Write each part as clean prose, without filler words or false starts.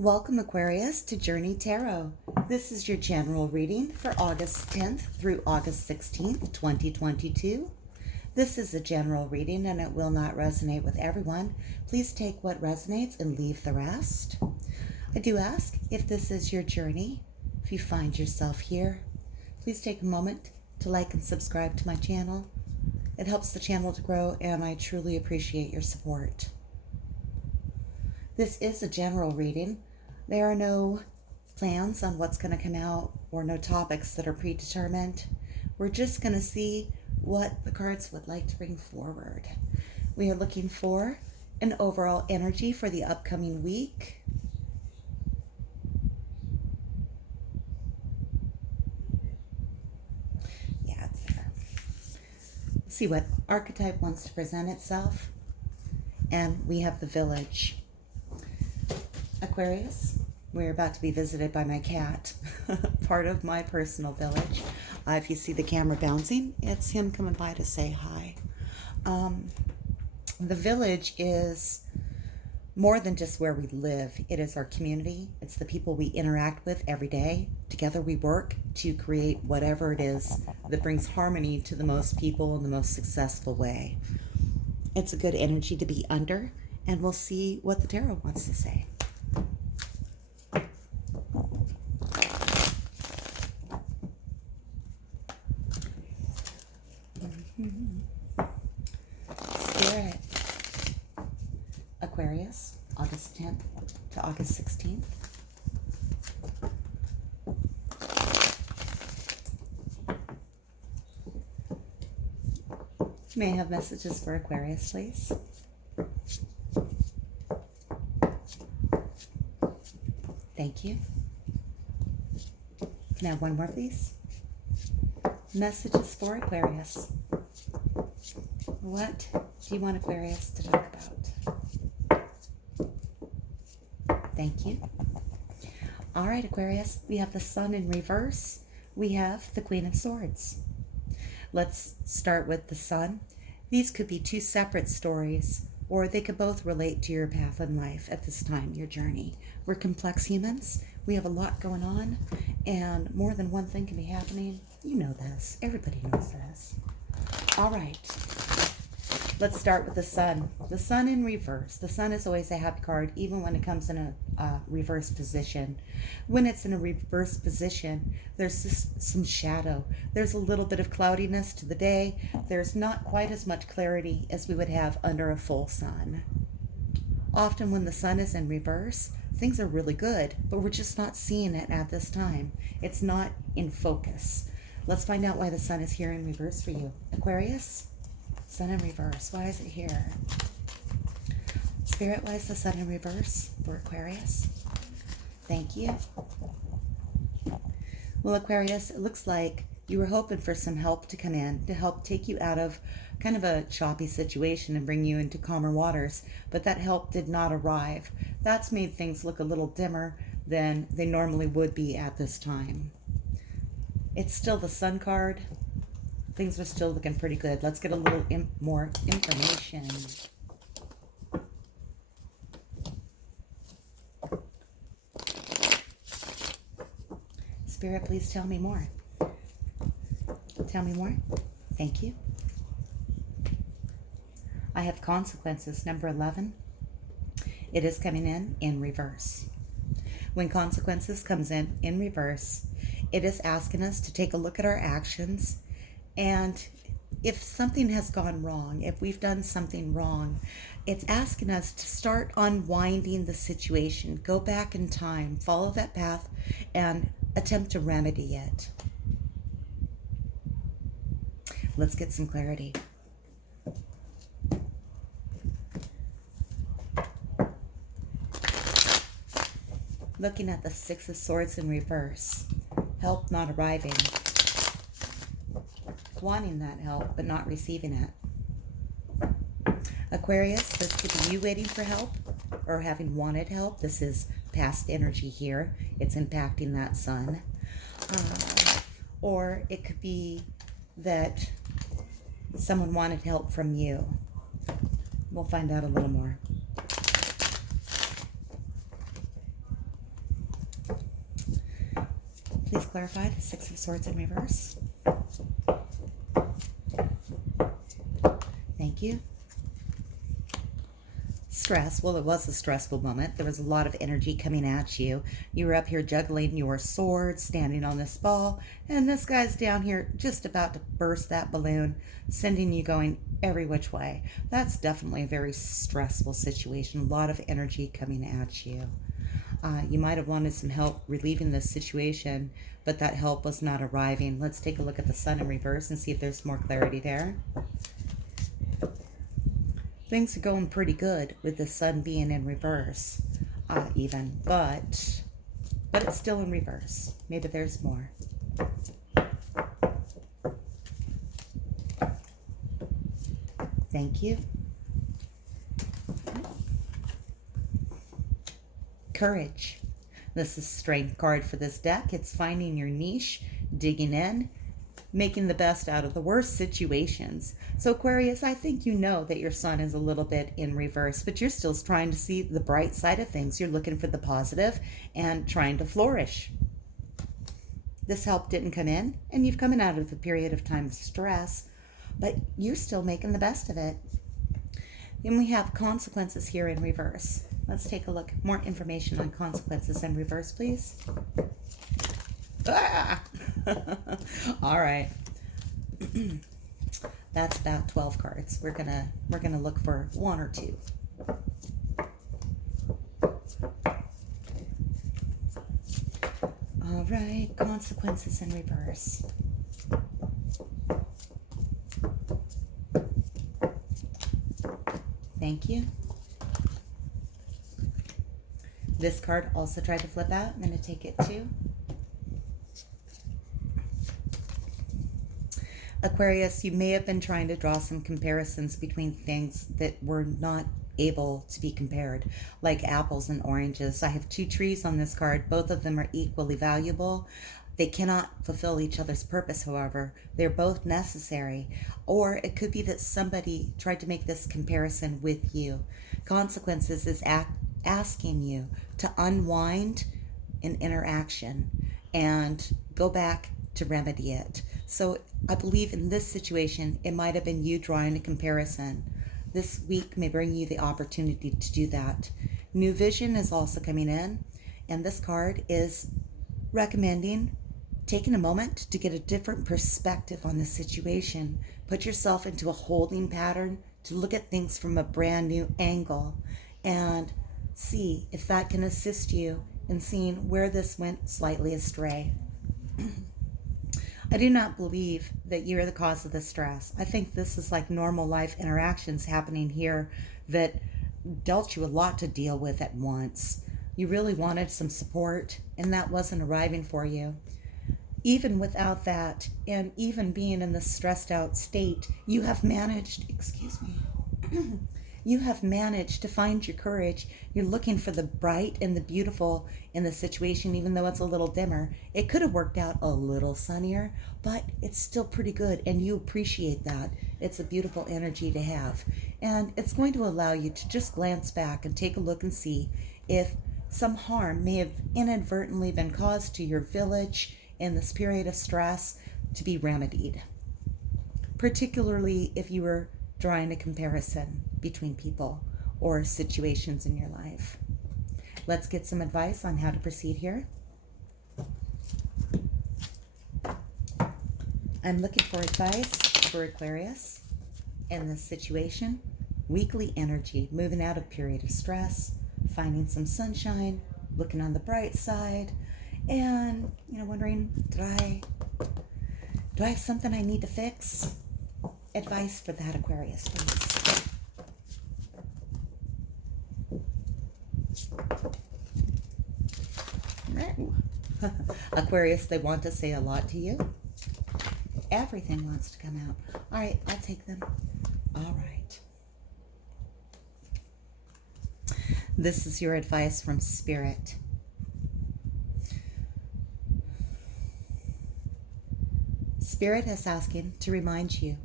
Welcome, Aquarius, to Journey Tarot. This is your general reading for August 10th through August 16th, 2022. This is a general reading and it will not resonate with everyone. Please take what resonates and leave the rest. I do ask, if this is your journey, if you find yourself here, please take a moment to like and subscribe to my channel. It helps the channel to grow and I truly appreciate your support. This is a general reading. There are no plans on what's going to come out or no topics that are predetermined. We're just going to see what the cards would like to bring forward. We are looking for an overall energy for the upcoming week. Yeah, it's there. See what archetype wants to present itself. And we have the Village. Aquarius, we're about to be visited by my cat, part of my personal village. If you see the camera bouncing, it's him coming by to say hi. The village is more than just where we live. It is our community. It's the people we interact with every day. Together we work to create whatever it is that brings harmony to the most people in the most successful way. It's a good energy to be under, and we'll see what the tarot wants to say. Spirit, Aquarius, August 10th to August 16th. May I have messages for Aquarius, please? Thank you. Can I have one more, please? Messages for Aquarius. What do you want Aquarius to talk about? Thank you. All right, Aquarius, we have the Sun in reverse. We have the Queen of Swords. Let's start with the Sun. These could be two separate stories, or they could both relate to your path in life at this time, your journey. We're complex humans. We have a lot going on, and more than one thing can be happening. You know this. Everybody knows this. All right. Let's start with the Sun. The Sun in reverse. The Sun is always a happy card, even when it comes in a reverse position. When it's in a reverse position, there's just some shadow. There's a little bit of cloudiness to the day. There's not quite as much clarity as we would have under a full sun. Often when the Sun is in reverse, things are really good, but we're just not seeing it at this time. It's not in focus. Let's find out why the Sun is here in reverse for you. Aquarius? Sun in reverse. Why is it here? Spirit, why is the Sun in reverse for Aquarius? Thank you. Well, Aquarius, it looks like you were hoping for some help to come in to help take you out of kind of a choppy situation and bring you into calmer waters, but that help did not arrive. That's made things look a little dimmer than they normally would be at this time. It's still the Sun card. Things are still looking pretty good. Let's get a little more information. Spirit, please tell me more. Tell me more. Thank you. I have consequences, number 11. It is coming in reverse. When consequences comes in reverse, it is asking us to take a look at our actions. And if something has gone wrong, if we've done something wrong, it's asking us to start unwinding the situation, go back in time, follow that path, and attempt to remedy it. Let's get some clarity. Looking at the Six of Swords in reverse, help not arriving. Wanting that help, but not receiving it. Aquarius, this could be you waiting for help or having wanted help. This is past energy here. It's impacting that Sun. Or it could be that someone wanted help from you. We'll find out a little more. Please clarify the Six of Swords in reverse. Thank you. Stress. Well, it was a stressful moment. There was a lot of energy coming at you. You were up here juggling your sword, standing on this ball, and this guy's down here just about to burst that balloon, sending you going every which way. That's definitely a very stressful situation. A lot of energy coming at you. You might have wanted some help relieving this situation, but that help was not arriving. Let's take a look at the Sun in reverse and see if there's more clarity there. Things are going pretty good with the Sun being in reverse, even, but it's still in reverse. Maybe there's more. Thank you. Courage. This is strength card for this deck. It's finding your niche, digging in, making the best out of the worst situations. So Aquarius, I think you know that your Sun is a little bit in reverse, but you're still trying to see the bright side of things. You're looking for the positive and trying to flourish. This help didn't come in, and you've come out of a period of time of stress, but you're still making the best of it. Then we have consequences here in reverse. Let's take a look. More information on consequences in reverse, please. Ah! All right. That's about 12 cards. We're gonna look for one or two. All right, consequences in reverse. Thank you. This card also tried to flip out. I'm going to take it too. Aquarius, you may have been trying to draw some comparisons between things that were not able to be compared, like apples and oranges. I have two trees on this card. Both of them are equally valuable. They cannot fulfill each other's purpose, however. They're both necessary. Or it could be that somebody tried to make this comparison with you. Consequences is asking you to unwind an interaction and go back to remedy it. So I believe in this situation, it might have been you drawing a comparison. This week may bring you the opportunity to do that. New vision is also coming in, and this card is recommending taking a moment to get a different perspective on the situation. Put yourself into a holding pattern to look at things from a brand new angle and see if that can assist you in seeing where this went slightly astray. I do not believe that you're the cause of the stress. I think this is like normal life interactions happening here that dealt you a lot to deal with at once. You really wanted some support, and that wasn't arriving for you. Even without that, and even being in this stressed out state, you have managed, you have managed to find your courage. You're looking for the bright and the beautiful in the situation, even though it's a little dimmer. It could have worked out a little sunnier, but it's still pretty good, and you appreciate that. It's a beautiful energy to have. And it's going to allow you to just glance back and take a look and see if some harm may have inadvertently been caused to your village in this period of stress to be remedied, particularly if you were drawing a comparison between people or situations in your life. Let's get some advice on how to proceed here. I'm looking for advice for Aquarius in this situation. Weekly energy, moving out of period of stress, finding some sunshine, looking on the bright side, and wondering, do I have something I need to fix? Advice for that, Aquarius, please. Aquarius, they want to say a lot to you. Everything wants to come out. All right, I'll take them. All right. This is your advice from Spirit. Spirit is asking to remind you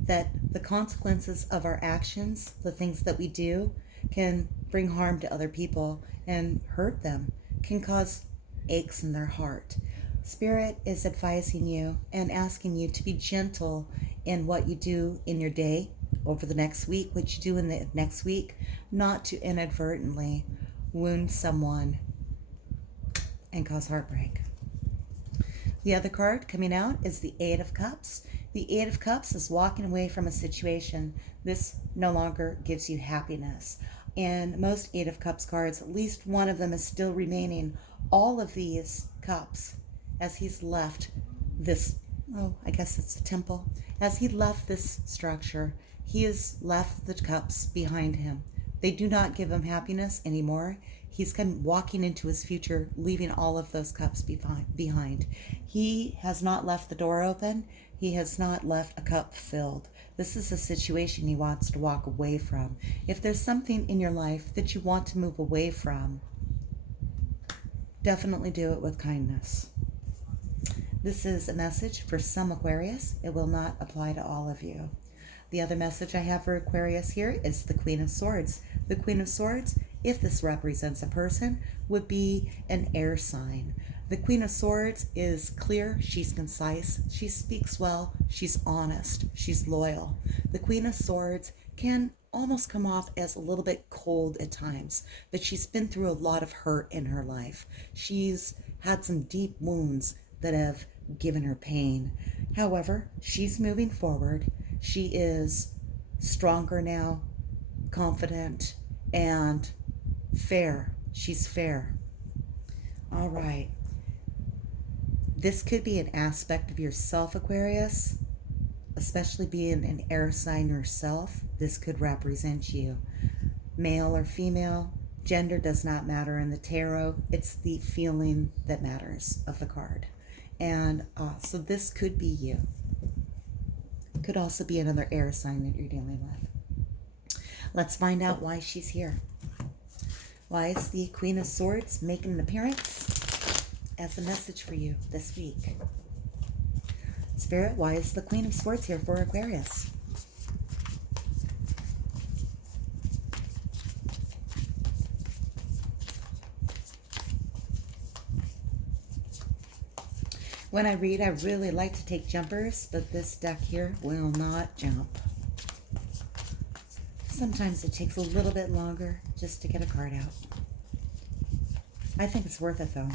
that the consequences of our actions, the things that we do, can bring harm to other people and hurt them, can cause aches in their heart. Spirit is advising you and asking you to be gentle in what you do in your day over the next week, what you do in the next week, not to inadvertently wound someone and cause heartbreak. The other card coming out is the Eight of Cups. The Eight of Cups is walking away from a situation. This no longer gives you happiness. And most Eight of Cups cards, at least one of them is still remaining. All of these cups, as he's left this, I guess it's a temple, as he left this structure, he has left the cups behind him. They do not give him happiness anymore. He's walking into his future, leaving all of those cups behind. He has not left the door open. He has not left a cup filled. This is a situation he wants to walk away from. If there's something in your life that you want to move away from, definitely do it with kindness. This is a message for some Aquarius. It will not apply to all of you. The other message I have for Aquarius here is the Queen of Swords. The Queen of Swords, if this represents a person, would be an air sign. The Queen of Swords is clear, she's concise, she speaks well, she's honest, she's loyal. The Queen of Swords can almost come off as a little bit cold at times, but she's been through a lot of hurt in her life. She's had some deep wounds that have given her pain. However, she's moving forward. She is stronger now, confident, and fair. She's fair. All right. This could be an aspect of yourself, Aquarius, especially being an air sign yourself. This could represent you. Male or female, gender does not matter in the tarot. It's the feeling that matters of the card. And so this could be you. Could also be another air sign that you're dealing with. Let's find out why she's here. Why is the Queen of Swords making an appearance as a message for you this week? Spirit, why is the Queen of Swords here for Aquarius? When I read, I really like to take jumpers, but this deck here will not jump. Sometimes it takes a little bit longer just to get a card out. I think it's worth it, though.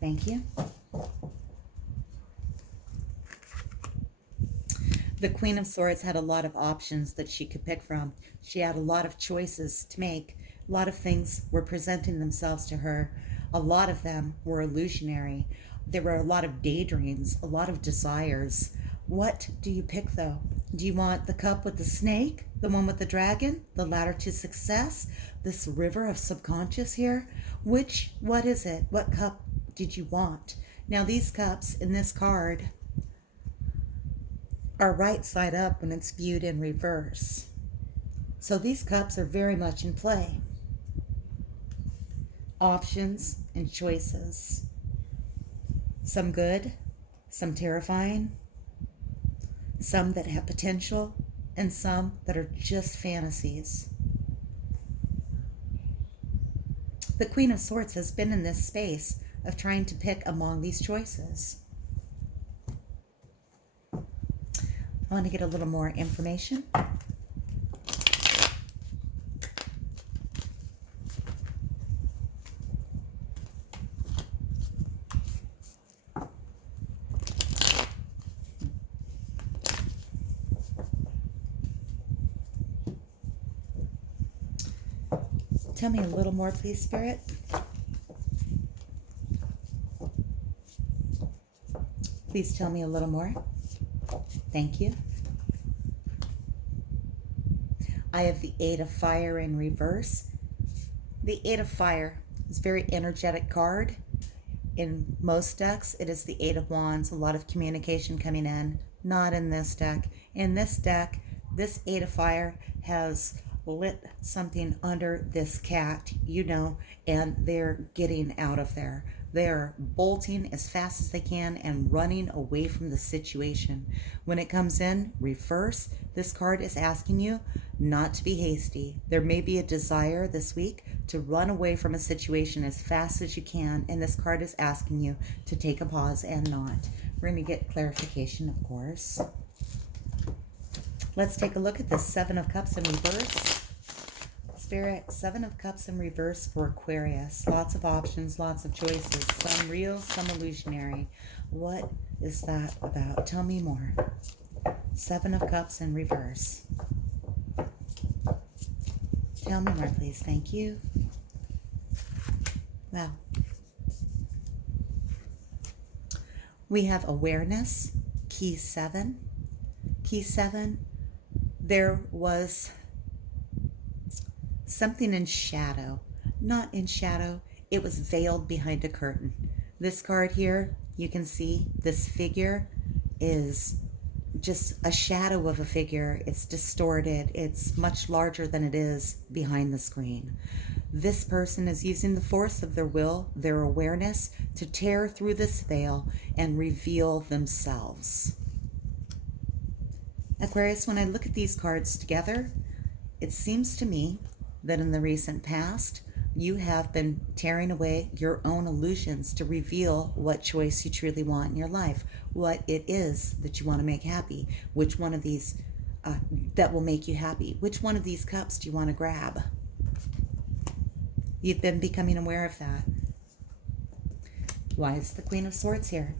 Thank you. The Queen of Swords had a lot of options that she could pick from. She had a lot of choices to make. A lot of things were presenting themselves to her. A lot of them were illusionary. There were a lot of daydreams, a lot of desires. What do you pick, though? Do you want the cup with the snake, the one with the dragon, the ladder to success, this river of subconscious here? What is it? What cup did you want? Now, these cups in this card are right side up when it's viewed in reverse. So these cups are very much in play. Options and choices. Some good, some terrifying, some that have potential, and some that are just fantasies. The Queen of Swords has been in this space of trying to pick among these choices. I want to get a little more information. Tell me a little more, please, Spirit. Please tell me a little more. Thank you. I have the Eight of Fire in reverse. The Eight of Fire is a very energetic card. In most decks, it is the Eight of Wands. A lot of communication coming in. Not in this deck. In this deck, this Eight of Fire has lit something under this cat, and they're getting out of there. They're bolting as fast as they can and running away from the situation. When it comes in reverse, this card is asking you not to be hasty. There may be a desire this week to run away from a situation as fast as you can, and this card is asking you to take a pause and not. We're going to get clarification, of course. Let's take a look at the Seven of Cups in reverse. Spirit, Seven of Cups in reverse for Aquarius. Lots of options, lots of choices. Some real, some illusionary. What is that about? Tell me more. Seven of Cups in reverse. Tell me more, please. Thank you. Wow. We have awareness, key 7. Key 7, there was something in shadow. Not in shadow, it was veiled behind a curtain. This card here, you can see this figure is just a shadow of a figure. It's distorted. It's much larger than it is behind the screen. This person is using the force of their will, their awareness, to tear through this veil and reveal themselves. Aquarius, when I look at these cards together, it seems to me that in the recent past, you have been tearing away your own illusions to reveal what choice you truly want in your life, what it is that you want to make happy, which one of these that will make you happy, which one of these cups do you want to grab? You've been becoming aware of that. Why is the Queen of Swords here?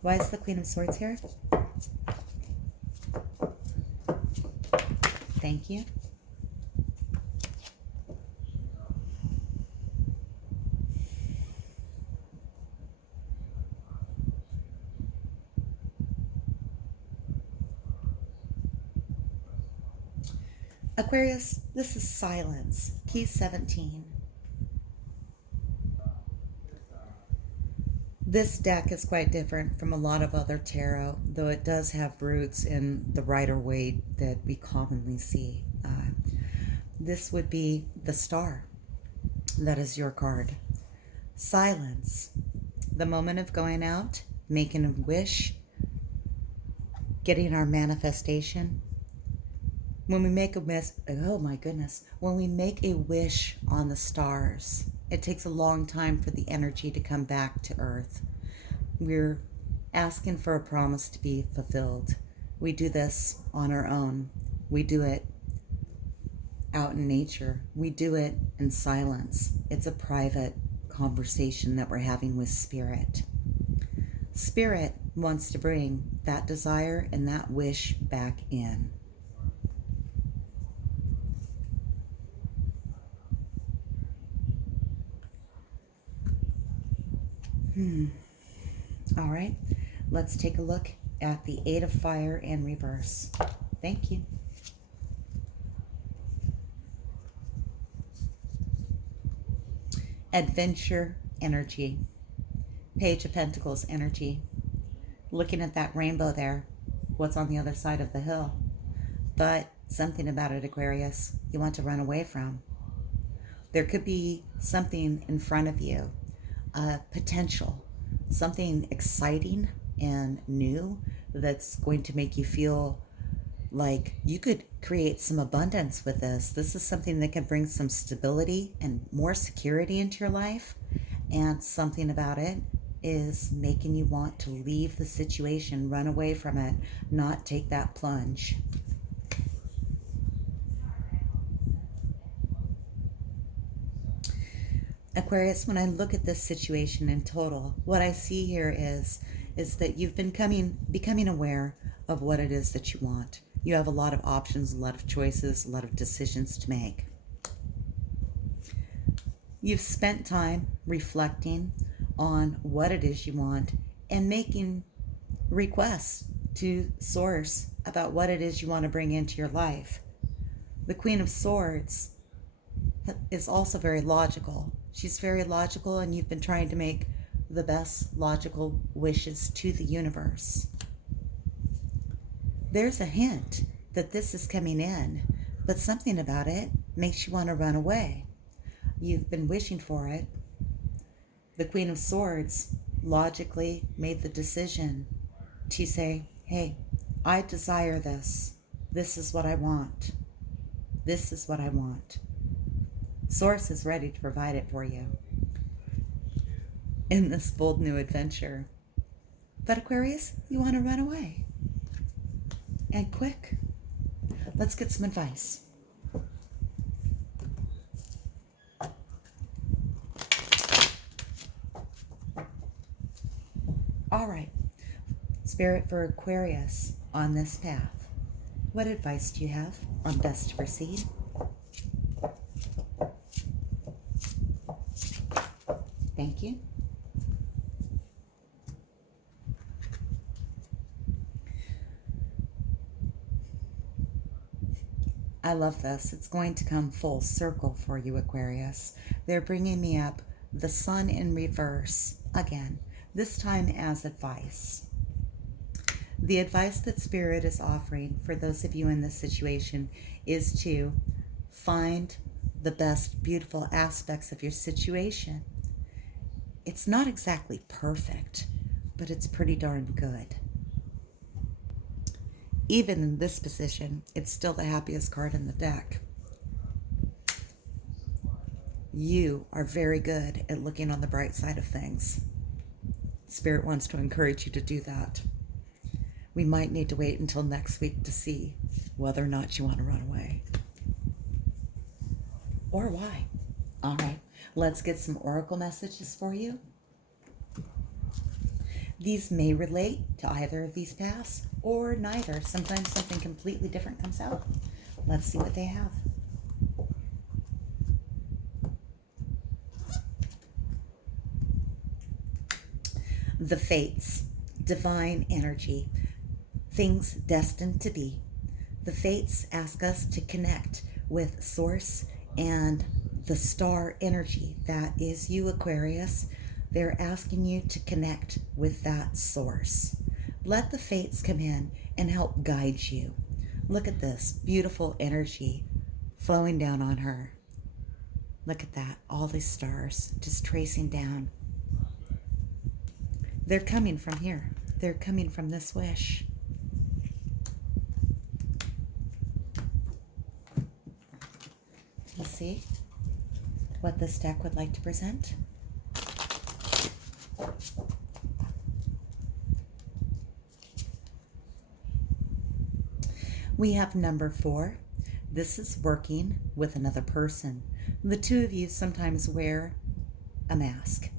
Why is the Queen of Swords here? Thank you. Aquarius, this is silence. Key 17. This deck is quite different from a lot of other tarot, though it does have roots in the Rider-Waite that we commonly see. This would be the Star. That is your card. Silence. The moment of going out, making a wish, getting our manifestation. When we make a when we make a wish on the stars, it takes a long time for the energy to come back to Earth. We're asking for a promise to be fulfilled. We do this on our own. We do it out in nature. We do it in silence. It's a private conversation that we're having with Spirit. Spirit wants to bring that desire and that wish back in. All right, let's take a look at the Eight of Fire in reverse. Thank you. Adventure energy. Page of Pentacles energy. Looking at that rainbow there, what's on the other side of the hill? But something about it, Aquarius, you want to run away from. There could be something in front of you, potential, something exciting and new that's going to make you feel like you could create some abundance with this. This is something that can bring some stability and more security into your life, and something about it is making you want to leave the situation, run away from it, not take that plunge. Aquarius, when I look at this situation in total, what I see here is that you've been becoming aware of what it is that you want. You have a lot of options, a lot of choices, a lot of decisions to make. You've spent time reflecting on what it is you want and making requests to Source about what it is you want to bring into your life. The Queen of Swords is also very logical. She's very logical, and you've been trying to make the best logical wishes to the universe. There's a hint that this is coming in, but something about it makes you want to run away. You've been wishing for it. The Queen of Swords logically made the decision to say, hey, I desire this. This is what I want. This is what I want. Source is ready to provide it for you in this bold new adventure. But Aquarius, you want to run away. And quick. Let's get some advice. All right. Spirit for Aquarius on this path. What advice do you have on best to proceed? Thank you. I love this. It's going to come full circle for you, Aquarius. They're bringing me up the Sun in reverse again, this time as advice. The advice that Spirit is offering for those of you in this situation is to find the best, beautiful aspects of your situation. It's not exactly perfect, but it's pretty darn good. Even in this position, it's still the happiest card in the deck. You are very good at looking on the bright side of things. Spirit wants to encourage you to do that. We might need to wait until next week to see whether or not you want to run away. Or why. All right, let's get some oracle messages for you. These may relate to either of these paths or neither. Sometimes something completely different comes out. Let's see what they have. The Fates, divine energy, things destined to be. The Fates ask us to connect with Source and the star energy that is you, Aquarius. They're asking you to connect with that source. Let the Fates come in and help guide you. Look at this beautiful energy flowing down on her. Look at that, all these stars just tracing down. They're coming from here. They're coming from this wish. Let's see what this deck would like to present. We have number 4. This is working with another person. The two of you sometimes wear a mask.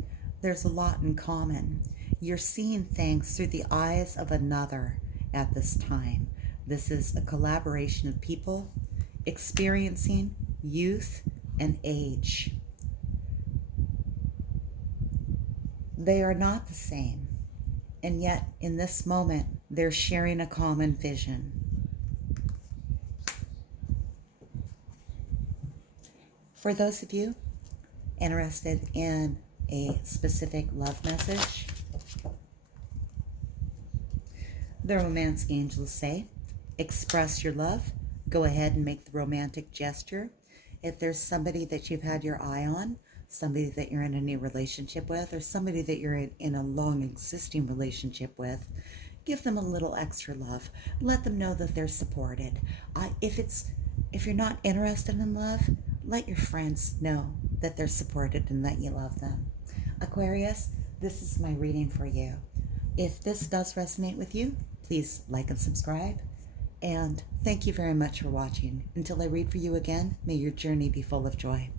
There's a lot in common. You're seeing things through the eyes of another at this time. This is a collaboration of people experiencing youth and age. They are not the same, and yet in this moment, they're sharing a common vision. For those of you interested in a specific love message, the Romantic Angels say, express your love. Go ahead and make the romantic gesture. If there's somebody that you've had your eye on, somebody that you're in a new relationship with, or somebody that you're in a long existing relationship with, give them a little extra love. Let them know that they're supported. If you're not interested in love, let your friends know that they're supported and that you love them. Aquarius, this is my reading for you. If this does resonate with you, please like and subscribe. And thank you very much for watching. Until I read for you again, may your journey be full of joy.